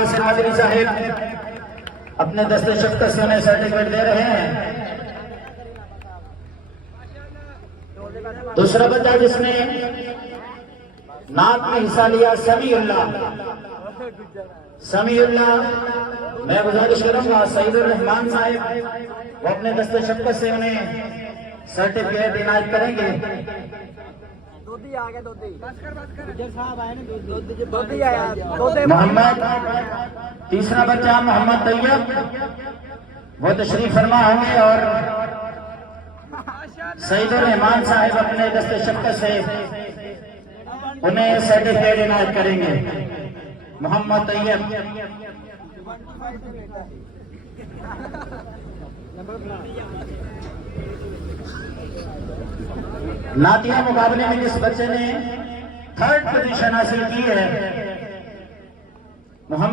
नासिर मदनी साहिब अपने दस्ते शफ़क़त से उन्हें सर्टिफिकेट दे रहे हैं। दूसरा बच्चा जिसने नात में हिस्सा लिया समीउल्लाह, मैं गुजारिश करूंगा सईदुर रहमान साहिब वो अपने दस्ते शफ़क़त से उन्हें सर्टिफिकेट इनायत करेंगे। मोहम्मद, तीसरा बच्चा मोहम्मद तैयब वो तशरीफ फरमा होंगे और सईदुर रहमान साहिब अपने दस्ते शफ़क़त से उन्हें सर्टिफिकेट इनायत करेंगे। मोहम्मद तैयब, नातिया मुकाबले में जिस बच्चे ने 3rd पोजीशन हासिल की है मोहम्मद